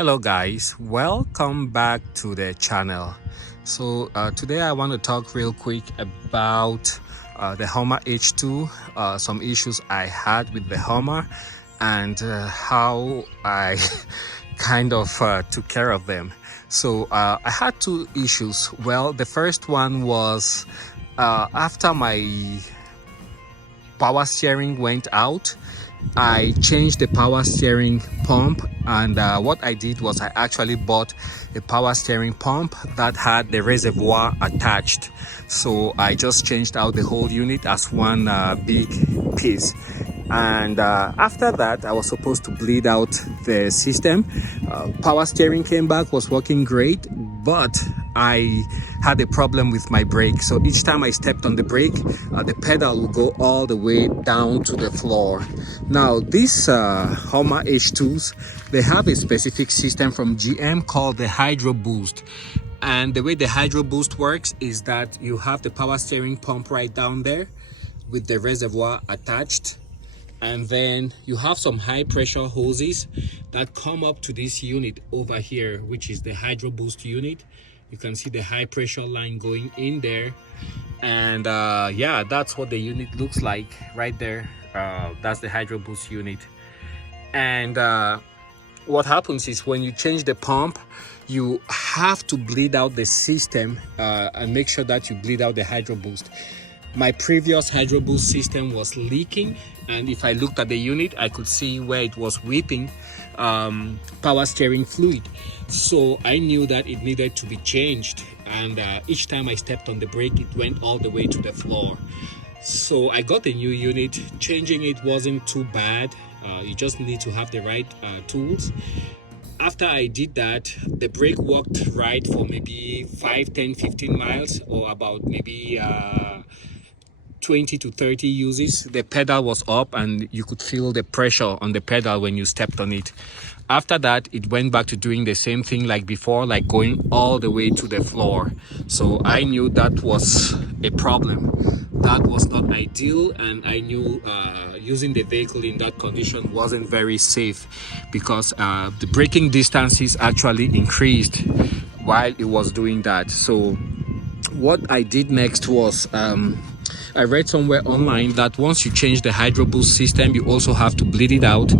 Hello guys, welcome back to the channel. Today I want to talk real quick about the Hummer H2, some issues I had with the Hummer, and how I kind of took care of them. I had two issues. Well, the first one was after my power steering went out, I changed the power steering pump, and what I did was I actually bought a power steering pump that had the reservoir attached. So I just changed out the whole unit as one big piece. And after that, I was supposed to bleed out the system. Power steering came back, was working great, but I had a problem with my brake. So each time I stepped on the brake, the pedal would go all the way down to the floor. Now these Hummer H2s, they have a specific system from GM called the Hydroboost. And the way the Hydroboost works is that you have the power steering pump right down there with the reservoir attached. And then you have some high pressure hoses that come up to this unit over here, which is the Hydroboost unit. You can see the high pressure line going in there. And yeah, that's what the unit looks like right there. That's the Hydroboost unit. And what happens is when you change the pump, you have to bleed out the system and make sure that you bleed out the Hydroboost. My previous Hydroboost system was leaking, and if I looked at the unit, I could see where it was whipping power steering fluid. So I knew that it needed to be changed, and each time I stepped on the brake, it went all the way to the floor. So I got a new unit. Changing it wasn't too bad. You just need to have the right tools. After I did that, the brake worked right for maybe 5, 10, 15 miles, or about maybe 20 to 30 uses. The pedal was up and you could feel the pressure on the pedal when you stepped on it. After that, it went back to doing the same thing like before, like going all the way to the floor. So I knew that was a problem. That was not ideal, and I knew using the vehicle in that condition wasn't very safe, because the braking distances actually increased while it was doing that. So what I did next was I read somewhere online that once you change the Hydroboost system, you also have to bleed it out.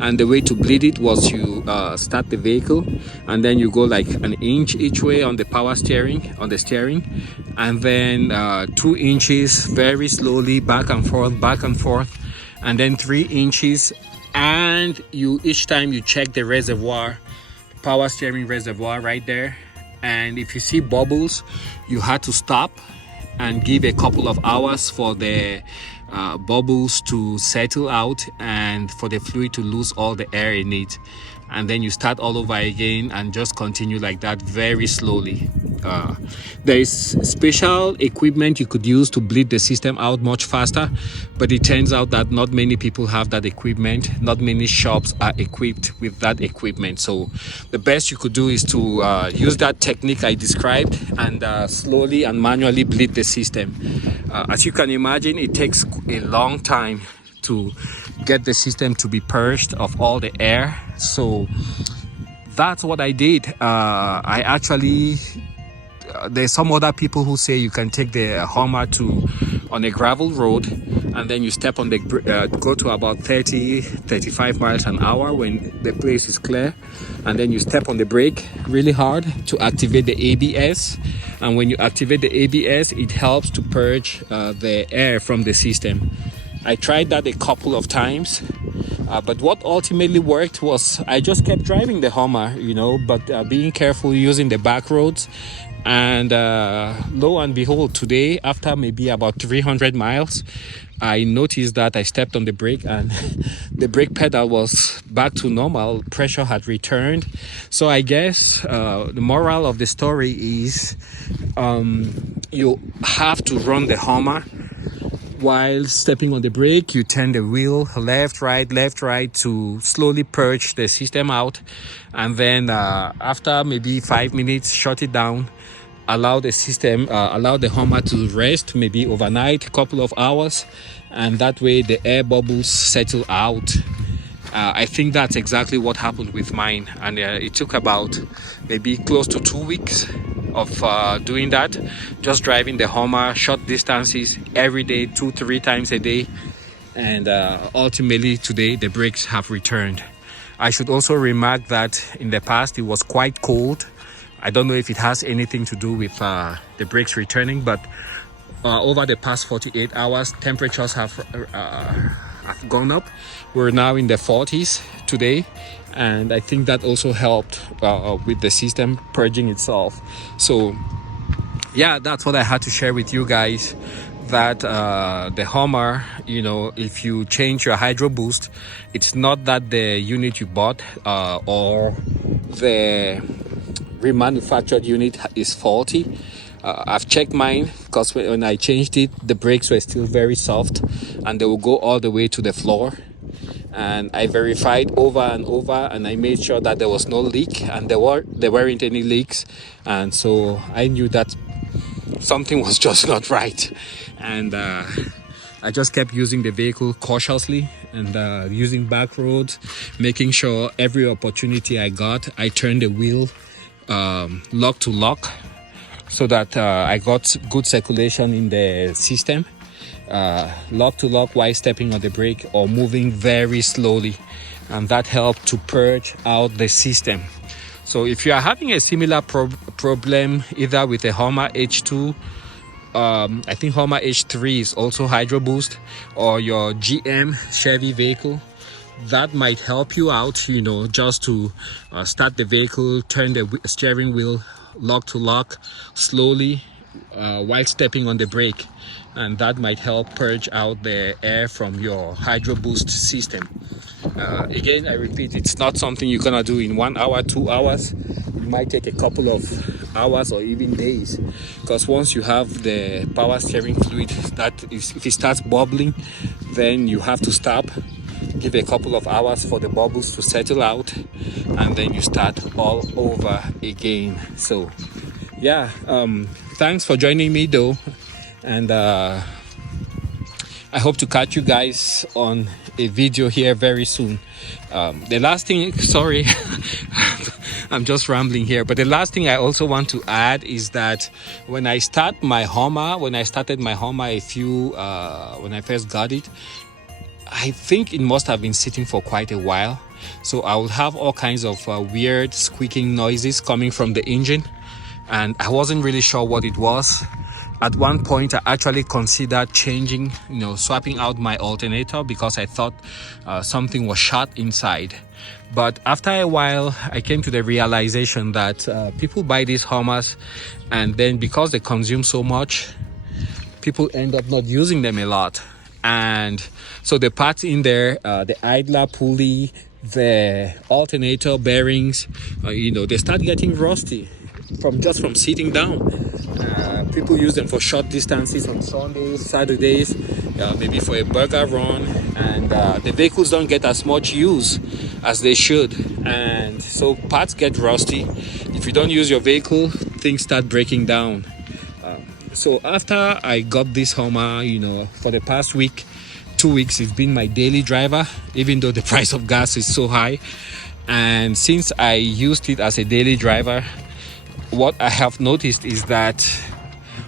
And the way to bleed it was you start the vehicle, and then you go like an inch each way on the power steering, and then 2 inches very slowly back and forth, and then 3 inches. And you, each time you check the reservoir, power steering reservoir right there, and if you see bubbles, you had to stop and give a couple of hours for the bubbles to settle out and for the fluid to lose all the air in it. And then you start all over again and just continue like that very slowly. There is special equipment you could use to bleed the system out much faster, but it turns out that not many people have that equipment. Not many shops are equipped with that equipment. So the best you could do is to use that technique I described and slowly and manually bleed the system. As you can imagine, it takes a long time to get the system to be purged of all the air. So that's what I did. I actually there's some other people who say you can take the Hummer on a gravel road, and then you step on the go to about 30-35 miles an hour when the place is clear, and then you step on the brake really hard to activate the ABS. And when you activate the ABS, it helps to purge the air from the system. I tried that a couple of times, but what ultimately worked was I just kept driving the Hummer, but being careful using the back roads. And lo and behold, today, after maybe about 300 miles, I noticed that I stepped on the brake and the brake pedal was back to normal. Pressure had returned. So I guess the moral of the story is you have to run the Hummer. While stepping on the brake, you turn the wheel left, right to slowly purge the system out. And then after maybe 5 minutes, shut it down. Allow the Hummer to rest, maybe overnight, a couple of hours. And that way the air bubbles settle out. I think that's exactly what happened with mine, and it took about maybe close to 2 weeks of doing that, just driving the Hummer short distances every day, 2-3 times a day, and ultimately today the brakes have returned. I should also remark that in the past it was quite cold. I don't know if it has anything to do with the brakes returning, but over the past 48 hours temperatures have gone up. We're now in the 40s today, and I think that also helped with the system purging itself. So yeah, that's what I had to share with you guys, that the Hummer, you know, if you change your Hydroboost, it's not that the unit you bought or the remanufactured unit is faulty. I've checked mine, because when I changed it, the brakes were still very soft and they will go all the way to the floor. And I verified over and over, and I made sure that there was no leak, and there weren't any leaks. And so I knew that something was just not right. And I just kept using the vehicle cautiously and using back roads, making sure every opportunity I got, I turned the wheel lock to lock, so that I got good circulation in the system. Lock to lock while stepping on the brake or moving very slowly, and that helped to purge out the system. So if you are having a similar problem either with a Hummer H2, I think Hummer H3 is also Hydroboost, or your GM Chevy vehicle, that might help you out, you know, just to start the vehicle, turn the steering wheel lock to lock slowly while stepping on the brake, and that might help purge out the air from your Hydroboost system. Again, I repeat, it's not something you're gonna do in 1 hour, 2 hours. It might take a couple of hours or even days, because once you have the power steering fluid, if it starts bubbling, then you have to stop, give a couple of hours for the bubbles to settle out, and then you start all over again. So yeah, thanks for joining me though, and I hope to catch you guys on a video here very soon. The last thing, sorry, I'm just rambling here, but the last thing I also want to add is that when I started my Hummer when I first got it, I think it must have been sitting for quite a while. So I would have all kinds of weird squeaking noises coming from the engine, and I wasn't really sure what it was. At one point, I actually considered changing, swapping out my alternator, because I thought something was shot inside. But after a while, I came to the realization that people buy these Hummers, and then because they consume so much, people end up not using them a lot. And so the parts in there, the idler pulley, the alternator bearings, they start getting rusty from sitting down. People use them for short distances on Sundays, Saturdays, maybe for a burger run, and the vehicles don't get as much use as they should, and so parts get rusty. If you don't use your vehicle, things start breaking down. So after I got this Hummer, for the past 2 weeks, it's been my daily driver, even though the price of gas is so high. And since I used it as a daily driver, what I have noticed is that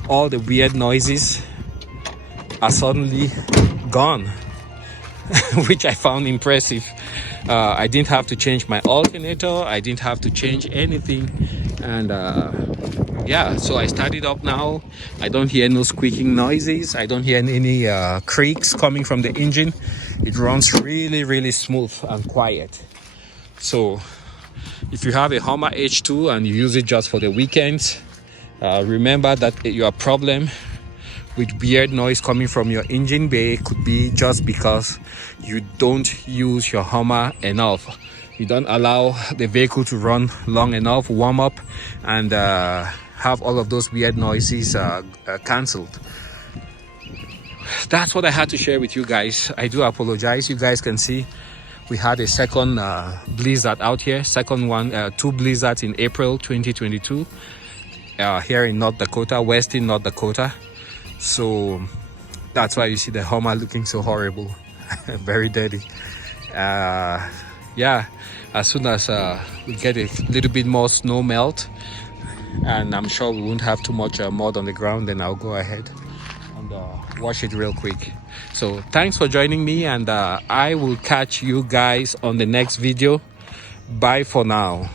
all the weird noises are suddenly gone, which I found impressive. I didn't have to change my alternator, I didn't have to change anything, and yeah, so I started up now. I don't hear no squeaking noises, I don't hear any creaks coming from the engine. It runs really, really smooth and quiet. So if you have a Hummer H2 and you use it just for the weekends, remember that your problem with weird noise coming from your engine bay could be just because you don't use your Hummer enough. You don't allow the vehicle to run long enough, warm up, and have all of those weird noises cancelled. That's what I had to share with you guys. I do apologize. You guys can see we had a second blizzard out here, second one, 2 blizzards in April 2022 here in North Dakota, western North Dakota. So that's why you see the Hummer looking so horrible, very dirty. Yeah, as soon as we get a little bit more snow melt, and I'm sure we won't have too much mud on the ground, then I'll go ahead and wash it real quick. So thanks for joining me, and I will catch you guys on the next video. Bye for now.